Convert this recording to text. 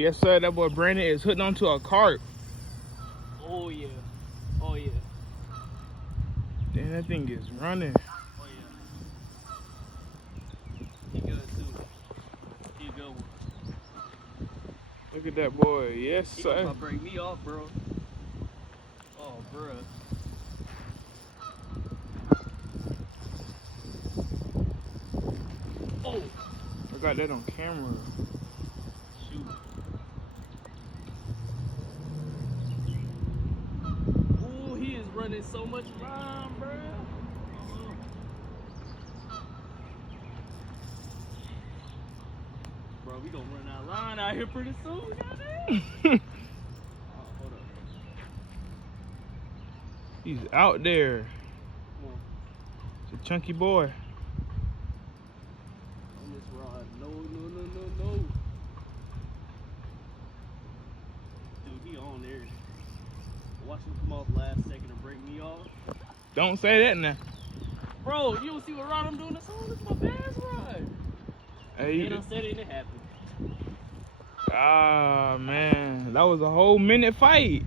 Yes, sir. That boy Brandon is hooked onto a carp. Oh, yeah. Oh, yeah. Damn, that thing is running. Oh, yeah. He good, too. He a good one. Look at that boy. Yes, He sir. gonna break me off, bro. Oh, bruh. Oh! I got that on camera. Shoot. Ooh, he is running so much line, bruh. Bro, we gonna run out of line out here pretty soon, goddamn. Hold up. He's out there. Come on. It's a chunky boy. On this rod. No, no, no, no, no. Dude, he on there. Watch him come off last second and break me off. Don't say that now. Bro, you don't see what rod I'm doing? This is my bass rod. Hey, And I said it and it happened. ah, man. That was a whole minute fight.